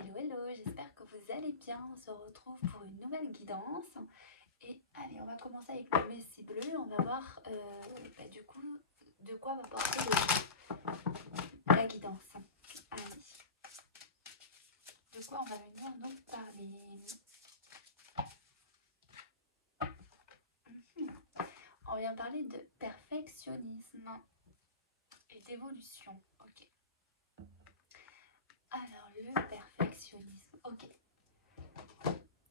Hello, hello, j'espère que vous allez bien. On se retrouve pour une nouvelle guidance. Et allez, on va commencer avec le messie bleu. On va voir du coup de quoi va porter la guidance. Allez, de quoi on va venir donc parler. On vient parler de perfectionnisme et d'évolution. Ok. Alors, le perfectionnisme. Ok.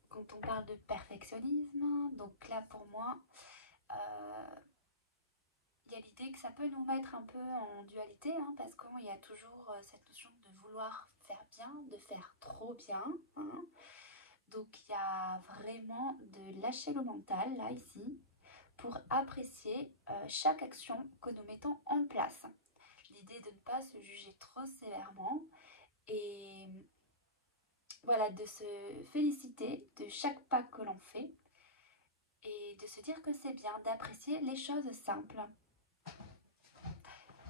Quand on parle de perfectionnisme, donc là pour moi, il y a l'idée que ça peut nous mettre un peu en dualité, parce qu'il y a toujours cette notion de vouloir faire bien, de faire trop bien. Donc il y a vraiment de lâcher le mental, là, ici, pour apprécier chaque action que nous mettons en place. L'idée de ne pas se juger trop sévèrement et voilà, de se féliciter de chaque pas que l'on fait et de se dire que c'est bien, d'apprécier les choses simples,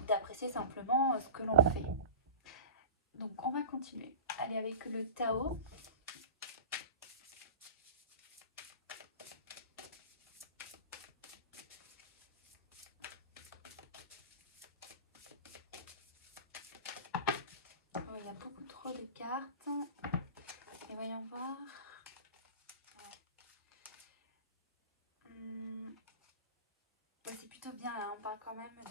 d'apprécier simplement ce que l'on fait. Donc on va continuer. Allez, avec le Tao. Oh, il y a beaucoup trop de cartes. Et voyons voir. C'est plutôt bien, là. On parle quand même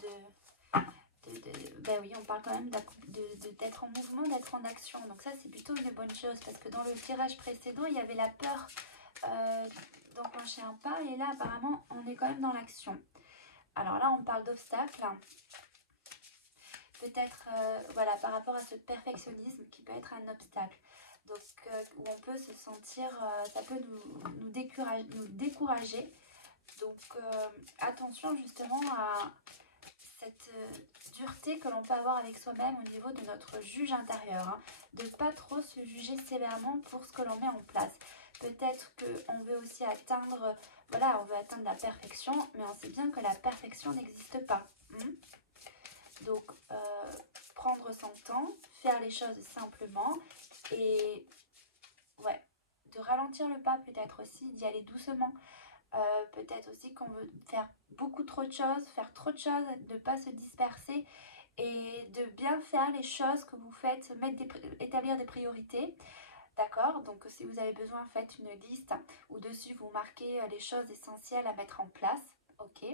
ben oui, on parle quand même d'être en mouvement, d'être en action. Donc ça, c'est plutôt une bonne chose, parce que dans le tirage précédent, il y avait la peur d'enclencher un pas, et là, apparemment, on est quand même dans l'action. Alors là, on parle d'obstacles. Peut-être, voilà, par rapport à ce perfectionnisme qui peut être un obstacle. Donc, où on peut se sentir, ça peut nous décourager. Donc, attention justement à cette dureté que l'on peut avoir avec soi-même au niveau de notre juge intérieur. De ne pas trop se juger sévèrement pour ce que l'on met en place. Peut-être qu'on veut aussi atteindre, voilà, on veut atteindre la perfection, mais on sait bien que la perfection n'existe pas. Donc, prendre son temps, faire les choses simplement et ouais, de ralentir le pas peut-être aussi, d'y aller doucement. Peut-être aussi qu'on veut faire beaucoup trop de choses, faire trop de choses, de ne pas se disperser et de bien faire les choses que vous faites, établir des priorités. D'accord? Donc si vous avez besoin, faites une liste où dessus vous marquez les choses essentielles à mettre en place. Ok?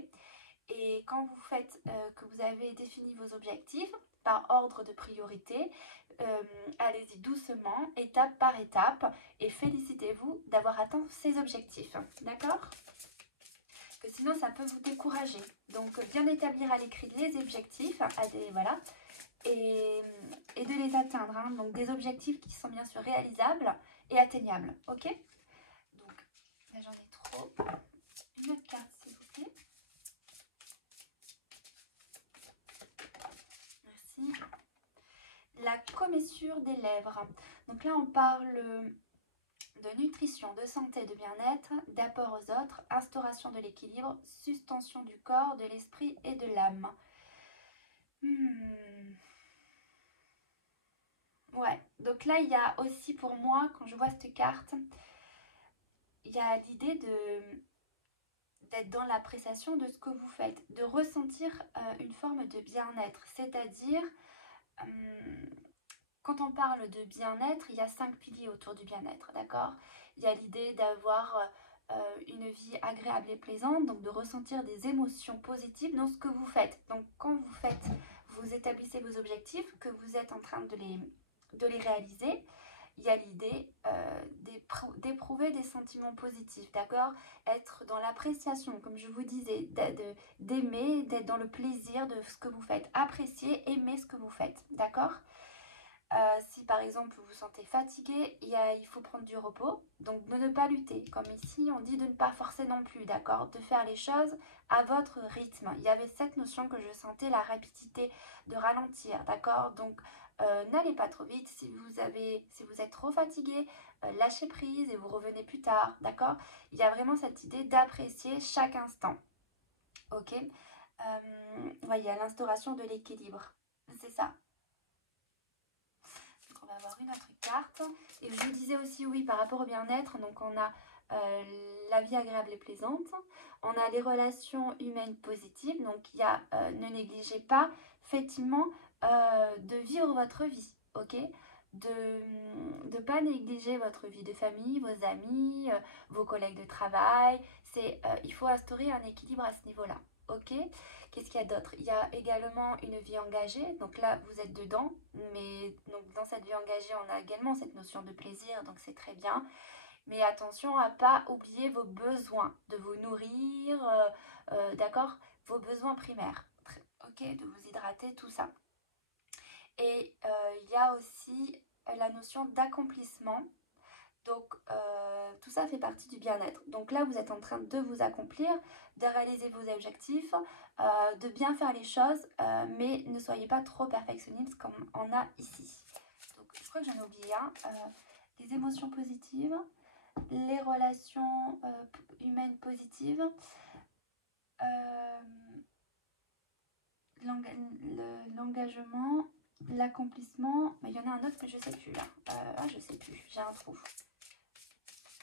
Et quand vous faites que vous avez défini vos objectifs par ordre de priorité, allez-y doucement, étape par étape, et félicitez-vous d'avoir atteint ces objectifs. D'accord? Que sinon ça peut vous décourager. Donc bien établir à l'écrit les objectifs, voilà, et de les atteindre. Donc des objectifs qui sont bien sûr réalisables et atteignables. Ok? Donc là j'en ai trop. Une autre carte s'il vous plaît. Merci. La commissure des lèvres. Donc là on parle de nutrition, de santé, de bien-être, d'apport aux autres, instauration de l'équilibre, suspension du corps, de l'esprit et de l'âme. Ouais, donc là il y a aussi pour moi, quand je vois cette carte, il y a l'idée d'être dans l'appréciation de ce que vous faites, de ressentir une forme de bien-être, c'est-à-dire quand on parle de bien-être, il y a 5 piliers autour du bien-être, d'accord? Il y a l'idée d'avoir une vie agréable et plaisante, donc de ressentir des émotions positives dans ce que vous faites. Donc quand vous établissez vos objectifs, que vous êtes en train de les réaliser, il y a l'idée d'éprouver des sentiments positifs, d'accord? Être dans l'appréciation, comme je vous disais, d'aimer, d'être dans le plaisir de ce que vous faites. Apprécier, aimer ce que vous faites, d'accord? Si par exemple vous vous sentez fatigué, il faut prendre du repos, donc de ne pas lutter. Comme ici, on dit de ne pas forcer non plus, d'accord? De faire les choses à votre rythme. Il y avait cette notion que je sentais, la rapidité, de ralentir, d'accord? Donc n'allez pas trop vite. Si vous êtes trop fatigué, lâchez prise et vous revenez plus tard, d'accord? Il y a vraiment cette idée d'apprécier chaque instant, ok? Ouais, il y a l'instauration de l'équilibre, c'est ça. on va voir une autre carte. Et je vous disais aussi, oui, par rapport au bien-être, donc on a la vie agréable et plaisante. On a les relations humaines positives. Donc, il y a ne négligez pas, effectivement, de vivre votre vie, ok? De ne pas négliger votre vie de famille, vos amis, vos collègues de travail. Il faut instaurer un équilibre à ce niveau-là, ok? Qu'est-ce qu'il y a d'autre? Il y a également une vie engagée. Donc là, vous êtes dedans. Mais donc, dans cette vie engagée, on a également cette notion de plaisir. Donc, c'est très bien. Mais attention à ne pas oublier vos besoins. De vous nourrir, d'accord? Vos besoins primaires. Ok? De vous hydrater, tout ça. Et il y a aussi la notion d'accomplissement. Donc, tout ça fait partie du bien-être. Donc là, vous êtes en train de vous accomplir, de réaliser vos objectifs, de bien faire les choses, mais ne soyez pas trop perfectionniste comme on a ici. Donc, je crois que j'en ai oublié un. Les émotions positives, les relations humaines positives, l'engagement, l'accomplissement. Mais il y en a un autre que je sais plus là. Je sais plus, j'ai un trou.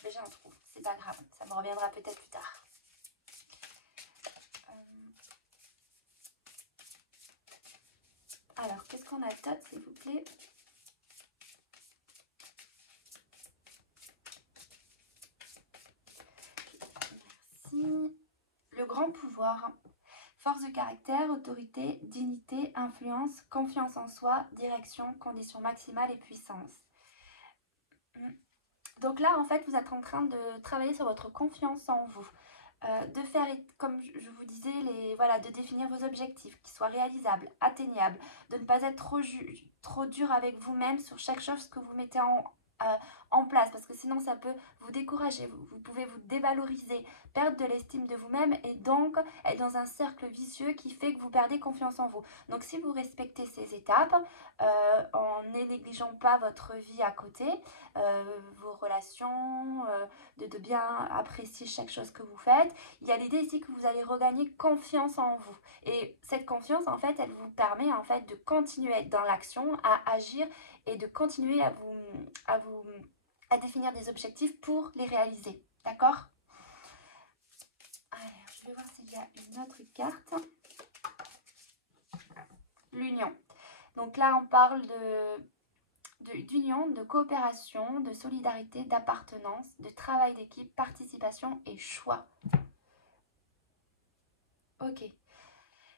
J'ai un trou, c'est pas grave, ça me reviendra peut-être plus tard. Alors, qu'est-ce qu'on a d'autre, s'il vous plaît? Merci. Le grand pouvoir. Force de caractère, autorité, dignité, influence, confiance en soi, direction, condition maximale et puissance. Donc là, en fait, vous êtes en train de travailler sur votre confiance en vous. De faire, comme je vous disais, de définir vos objectifs, qu'ils soient réalisables, atteignables, de ne pas être trop dur avec vous-même sur chaque chose que vous mettez en place, parce que sinon ça peut vous décourager, vous pouvez vous dévaloriser, perdre de l'estime de vous-même et donc être dans un cercle vicieux qui fait que vous perdez confiance en vous. Donc si vous respectez ces étapes, en ne négligeant pas votre vie à côté, vos relations, de bien apprécier chaque chose que vous faites, il y a l'idée ici que vous allez regagner confiance en vous. Et cette confiance, en fait, elle vous permet en fait de continuer dans l'action, à agir et de continuer à définir des objectifs pour les réaliser. D'accord? Alors, je vais voir s'il y a une autre carte. L'union. Donc là, on parle d'union, de coopération, de solidarité, d'appartenance, de travail d'équipe, participation et choix. Ok.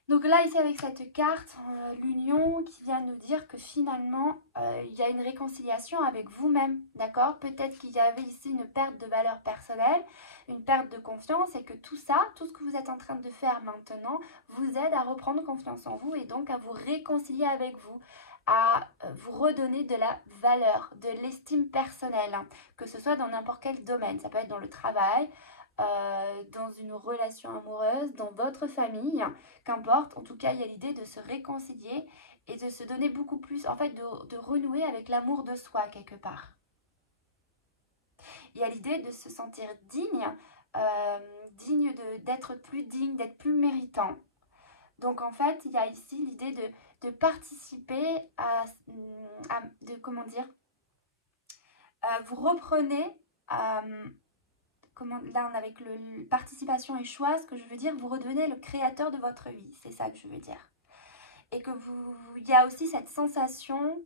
Donc là, ici, avec cette carte, l'union qui vient nous dire que finalement, il y a une réconciliation avec vous-même, d'accord? Peut-être qu'il y avait ici une perte de valeur personnelle, une perte de confiance et que tout ça, tout ce que vous êtes en train de faire maintenant, vous aide à reprendre confiance en vous et donc à vous réconcilier avec vous, à vous redonner de la valeur, de l'estime personnelle, hein, que ce soit dans n'importe quel domaine. Ça peut être dans le travail, dans une relation amoureuse, dans votre famille, qu'importe. En tout cas, il y a l'idée de se réconcilier et de se donner beaucoup plus, en fait, de renouer avec l'amour de soi quelque part. Il y a l'idée de se sentir digne, d'être plus digne, d'être plus méritant. Donc en fait, il y a ici l'idée de participer comment dire, vous reprenez, là on avec le participation et choix, ce que je veux dire, vous redevenez le créateur de votre vie, c'est ça que je veux dire. Et que il y a aussi cette sensation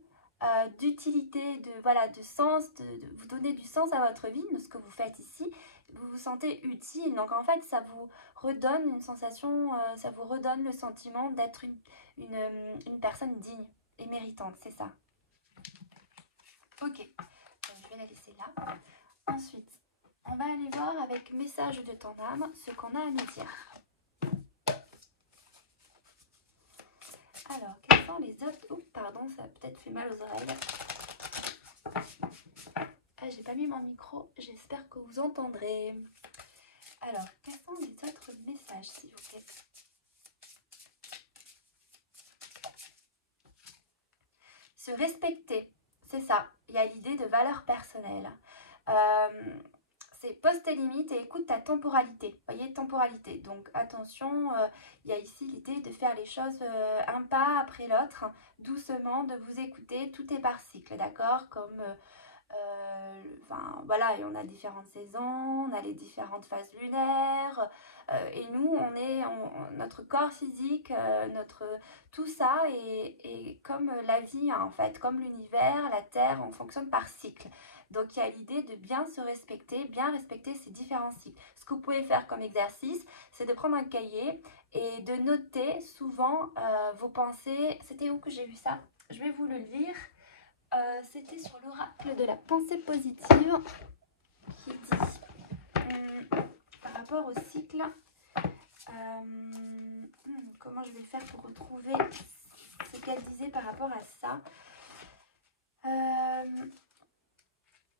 d'utilité, de sens, de vous donner du sens à votre vie, de ce que vous faites ici, vous vous sentez utile. Donc en fait, ça vous redonne une sensation, ça vous redonne le sentiment d'être une personne digne et méritante, c'est ça. Ok, donc, je vais la laisser là. Ensuite, on va aller voir avec message de ton âme ce qu'on a à nous dire. Alors, quels sont les autres... Oups, pardon, ça a peut-être fait mal aux oreilles. Ah, j'ai pas mis mon micro, j'espère que vous entendrez. Alors, quels sont les autres messages, s'il vous plaît? Se respecter, c'est ça. Il y a l'idée de valeur personnelle. c'est pose tes limites et écoute ta temporalité. Vous voyez, temporalité. Donc attention, il y a ici l'idée de faire les choses un pas après l'autre, doucement, de vous écouter. Tout est par cycle, d'accord? Comme, enfin, voilà, et on a différentes saisons, on a les différentes phases lunaires. Et nous, notre corps physique, tout ça est comme la vie, hein, en fait, comme l'univers, la Terre, on fonctionne par cycle. Donc il y a l'idée de bien se respecter, bien respecter ces différents cycles. Ce que vous pouvez faire comme exercice, c'est de prendre un cahier et de noter souvent vos pensées. C'était où que j'ai vu ça? Je vais vous le lire. C'était sur l'oracle de la pensée positive qui dit par rapport au cycle, comment je vais faire pour retrouver ce qu'elle disait par rapport à ça.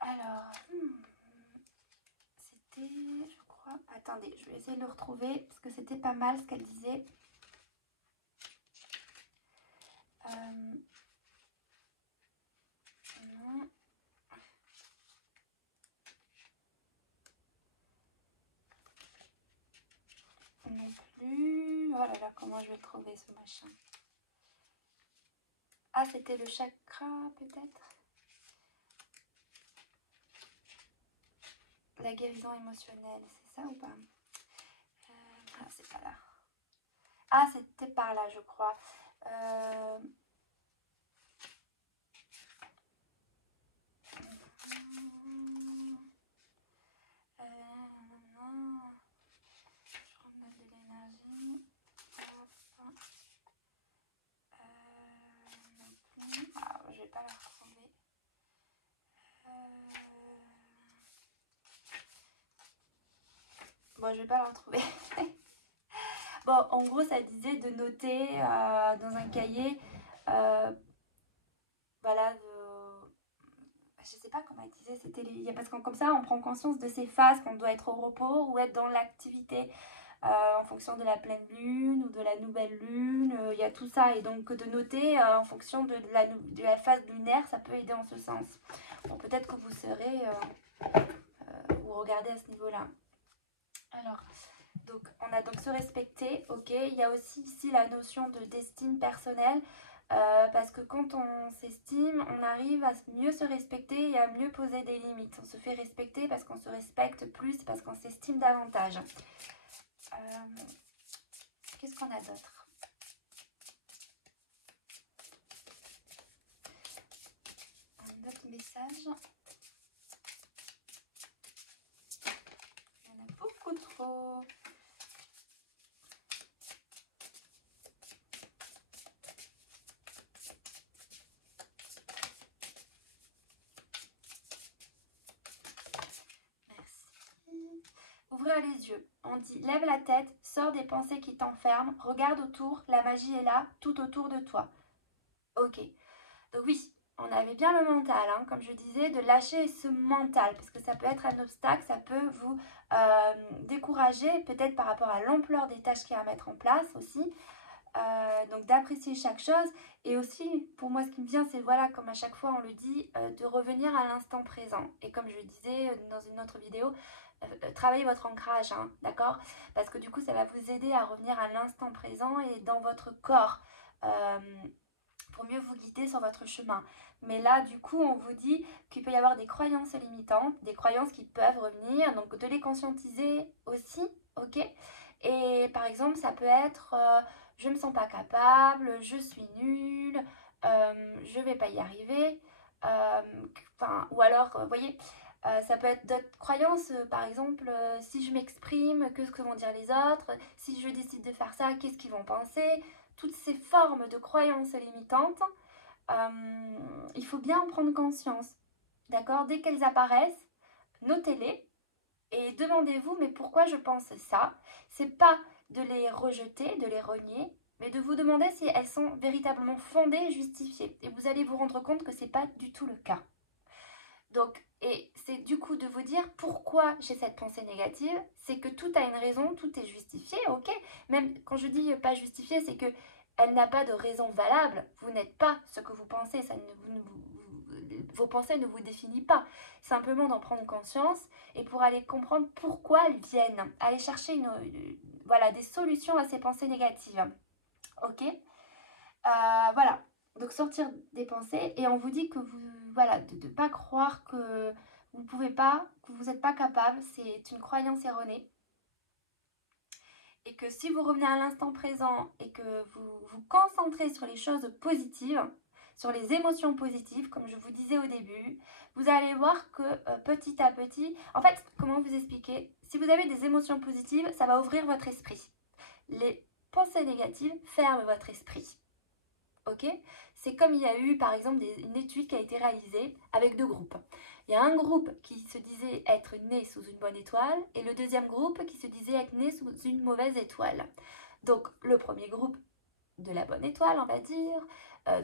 Alors, c'était, je crois, attendez, je vais essayer de le retrouver parce que c'était pas mal ce qu'elle disait. Non. Non plus. Oh là là, comment je vais le trouver ce machin? Ah, c'était le chakra peut-être? La guérison émotionnelle, c'est ça ou pas? Ah, c'est pas là. Ah, c'était par là, je crois. Je remets de l'énergie. Ah, je vais pas la retrouver. Bon, je vais pas la retrouver. Bon, en gros, ça disait de noter dans un cahier, voilà, je sais pas comment elle disait, c'était parce que comme ça, on prend conscience de ces phases, qu'on doit être au repos ou être dans l'activité. En fonction de la pleine lune ou de la nouvelle lune, il y a tout ça. Et donc de noter en fonction de la phase lunaire, ça peut aider en ce sens. Bon, peut-être que vous serez, vous regardez à ce niveau-là. Alors, donc on a donc se respecter, ok. Il y a aussi ici la notion d'estime personnelle. Parce que quand on s'estime, on arrive à mieux se respecter et à mieux poser des limites. On se fait respecter parce qu'on se respecte plus, parce qu'on s'estime davantage. Qu'est-ce qu'on a d'autre? Un autre message. Il y en a beaucoup trop. Ouvrir les yeux. On dit lève la tête, sors des pensées qui t'enferment, regarde autour, la magie est là, tout autour de toi. Ok. Donc oui, on avait bien le mental, hein, comme je disais, de lâcher ce mental, parce que ça peut être un obstacle, ça peut vous décourager, peut-être par rapport à l'ampleur des tâches qu'il y a à mettre en place aussi. Donc d'apprécier chaque chose, et aussi pour moi ce qui me vient, c'est voilà, comme à chaque fois on le dit, de revenir à l'instant présent. Et comme je le disais dans une autre vidéo, travaillez votre ancrage, hein, d'accord? Parce que du coup ça va vous aider à revenir à l'instant présent et dans votre corps, pour mieux vous guider sur votre chemin. Mais là du coup on vous dit qu'il peut y avoir des croyances limitantes, des croyances qui peuvent revenir, donc de les conscientiser aussi, ok? Et par exemple ça peut être je ne me sens pas capable, je suis nulle, je ne vais pas y arriver, ou alors vous voyez, ça peut être d'autres croyances, par exemple, si je m'exprime, que vont dire les autres, si je décide de faire ça, qu'est-ce qu'ils vont penser, toutes ces formes de croyances limitantes, il faut bien en prendre conscience, d'accord? Dès qu'elles apparaissent, notez-les et demandez-vous, mais pourquoi je pense ça? C'est pas de les rejeter, de les renier, mais de vous demander si elles sont véritablement fondées et justifiées. Et vous allez vous rendre compte que c'est pas du tout le cas. Donc, et c'est du coup de vous dire pourquoi j'ai cette pensée négative, c'est que tout a une raison, tout est justifié, ok? Même quand je dis pas justifié, c'est que elle n'a pas de raison valable. Vous n'êtes pas ce que vous pensez, vos pensées ne vous définissent pas. Simplement d'en prendre conscience et pour aller comprendre pourquoi elles viennent. Aller chercher voilà, des solutions à ces pensées négatives. Ok, voilà. Donc sortir des pensées et on vous dit que vous, voilà, de ne pas croire que vous ne pouvez pas, que vous n'êtes pas capable. C'est une croyance erronée. Et que si vous revenez à l'instant présent et que vous vous concentrez sur les choses positives, sur les émotions positives, comme je vous disais au début, vous allez voir que petit à petit, en fait, comment vous expliquer? Si vous avez des émotions positives, ça va ouvrir votre esprit. Les pensées négatives ferment votre esprit. Ok? C'est comme il y a eu par exemple une étude qui a été réalisée avec 2 groupes. Il y a un groupe qui se disait être né sous une bonne étoile et le deuxième groupe qui se disait être né sous une mauvaise étoile. Donc le premier groupe de la bonne étoile, on va dire,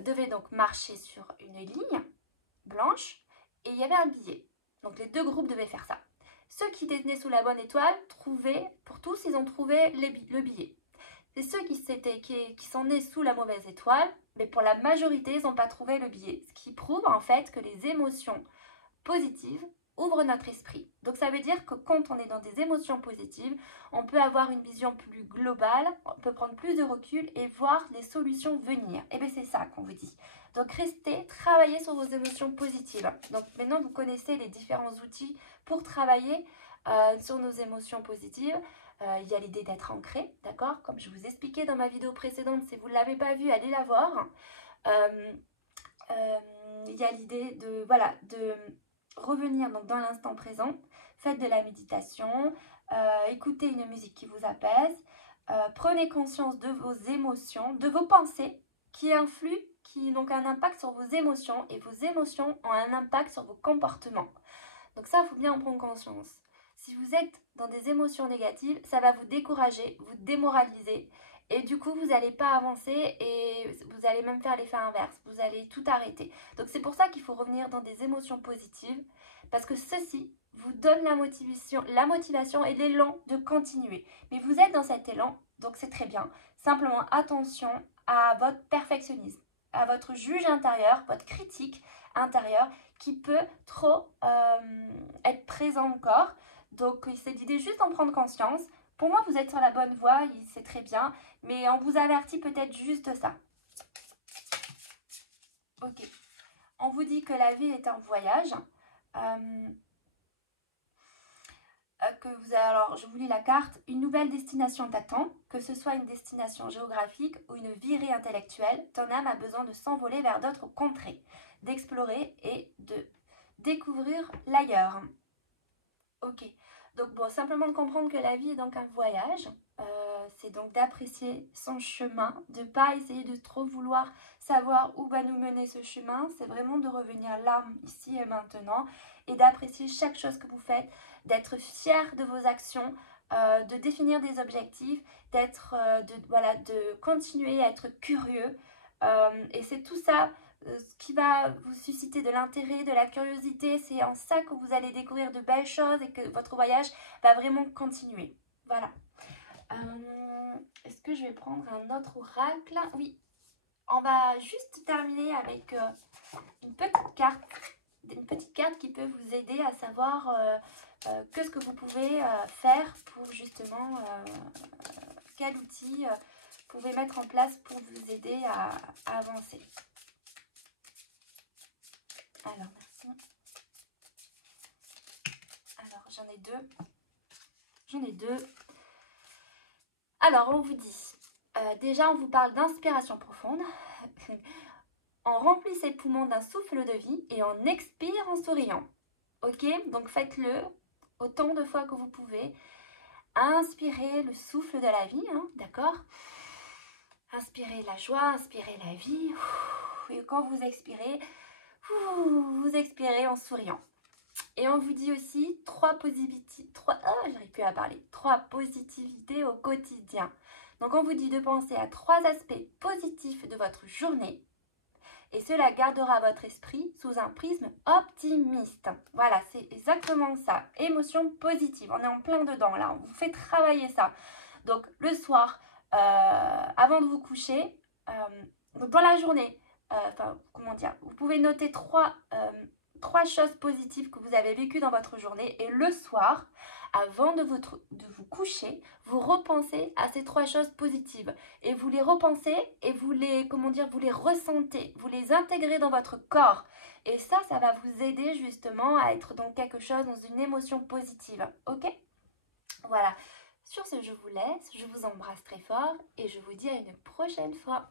devait donc marcher sur une ligne blanche et il y avait un billet. Donc les 2 groupes devaient faire ça. Ceux qui étaient nés sous la bonne étoile trouvaient, pour tous, ils ont trouvé le billet. Et ceux qui sont nés sous la mauvaise étoile, mais pour la majorité, ils n'ont pas trouvé le billet. Ce qui prouve en fait que les émotions positives ouvrent notre esprit. Donc ça veut dire que quand on est dans des émotions positives, on peut avoir une vision plus globale, on peut prendre plus de recul et voir les solutions venir. Et bien c'est ça qu'on vous dit. Donc restez, travaillez sur vos émotions positives. Donc maintenant vous connaissez les différents outils pour travailler sur nos émotions positives. Il y a l'idée d'être ancré, d'accord? Comme je vous expliquais dans ma vidéo précédente, si vous ne l'avez pas vue, allez la voir. Il y a l'idée de, voilà, de revenir donc, dans l'instant présent. Faites de la méditation, écoutez une musique qui vous apaise, prenez conscience de vos émotions, de vos pensées qui influent, qui ont un impact sur vos émotions et vos émotions ont un impact sur vos comportements. Donc ça, il faut bien en prendre conscience. Si vous êtes dans des émotions négatives, ça va vous décourager, vous démoraliser et du coup, vous n'allez pas avancer et vous allez même faire l'effet inverse. Vous allez tout arrêter. Donc c'est pour ça qu'il faut revenir dans des émotions positives parce que ceci vous donne la motivation et l'élan de continuer. Mais vous êtes dans cet élan, donc c'est très bien. Simplement, attention à votre perfectionnisme, à votre juge intérieur, votre critique intérieure qui peut trop être présent encore. Donc c'est l'idée juste d'en prendre conscience. Pour moi, vous êtes sur la bonne voie, c'est très bien, mais on vous avertit peut-être juste ça. Ok. On vous dit que la vie est un voyage. Alors, je vous lis la carte. Une nouvelle destination t'attend, que ce soit une destination géographique ou une virée intellectuelle. Ton âme a besoin de s'envoler vers d'autres contrées, d'explorer et de découvrir l'ailleurs. Ok. Donc bon, simplement de comprendre que la vie est donc un voyage, c'est donc d'apprécier son chemin, de ne pas essayer de trop vouloir savoir où va nous mener ce chemin, c'est vraiment de revenir là, ici et maintenant, et d'apprécier chaque chose que vous faites, d'être fier de vos actions, de définir des objectifs, de continuer à être curieux, et c'est tout ça ce qui va vous susciter de l'intérêt, de la curiosité. C'est en ça que vous allez découvrir de belles choses et que votre voyage va vraiment continuer. Voilà. Est-ce que je vais prendre un autre oracle? Oui. On va juste terminer avec une petite carte qui peut vous aider à savoir ce que vous pouvez faire pour justement quel outil vous pouvez mettre en place pour vous aider à avancer. Alors, merci. Alors, j'en ai deux. Alors, on vous dit, déjà, on vous parle d'inspiration profonde. On remplit ses poumons d'un souffle de vie et on expire en souriant. Ok? Donc, faites-le autant de fois que vous pouvez. Inspirez le souffle de la vie, hein, d'accord? Inspirez la joie, inspirez la vie. Et quand vous expirez en souriant. Et on vous dit aussi 3 positivités au quotidien. Donc on vous dit de penser à 3 aspects positifs de votre journée. Et cela gardera votre esprit sous un prisme optimiste. Voilà, c'est exactement ça. Émotion positive. On est en plein dedans là. On vous fait travailler ça. Donc le soir, avant de vous coucher, donc dans la journée, enfin, comment dire, vous pouvez noter trois choses positives que vous avez vécues dans votre journée et le soir, avant de vous coucher, vous repensez à ces 3 choses positives et vous les repensez et vous les, comment dire, vous les ressentez, vous les intégrez dans votre corps et ça va vous aider justement à être dans quelque chose, dans une émotion positive, ok? Voilà, sur ce je vous laisse, je vous embrasse très fort et je vous dis à une prochaine fois.